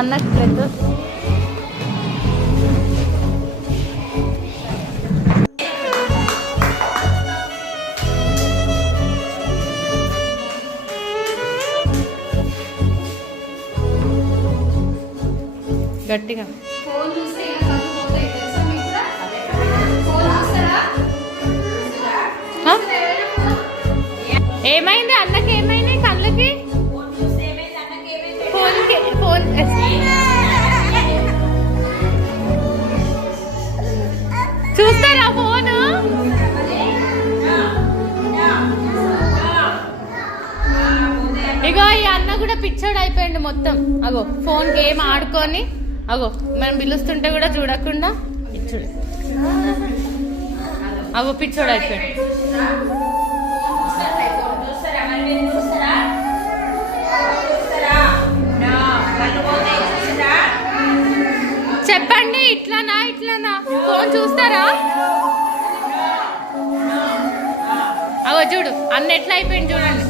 అన్నకు పెద్ద గట్టిగా ఏమైంది అన్నకి? ఏమైంది కళ్ళకి? ఫోన్ చూస్తారా ఫోన్? ఇగో ఈ అన్న కూడా పిచ్చోడు అయిపోయింది మొత్తం. అగో ఫోన్ గేమ్ ఆడుకొని అగో మనం పిలుస్తుంటే కూడా చూడకుండా పిచ్చోడు. అగో పిచ్చోడు అయిపోయింది. చెప్పండి, ఇట్లానా ఇట్లానా? ఫోన్ చూస్తారా? అగో చూడు అన్న ఎట్లా అయిపోయింది చూడండి.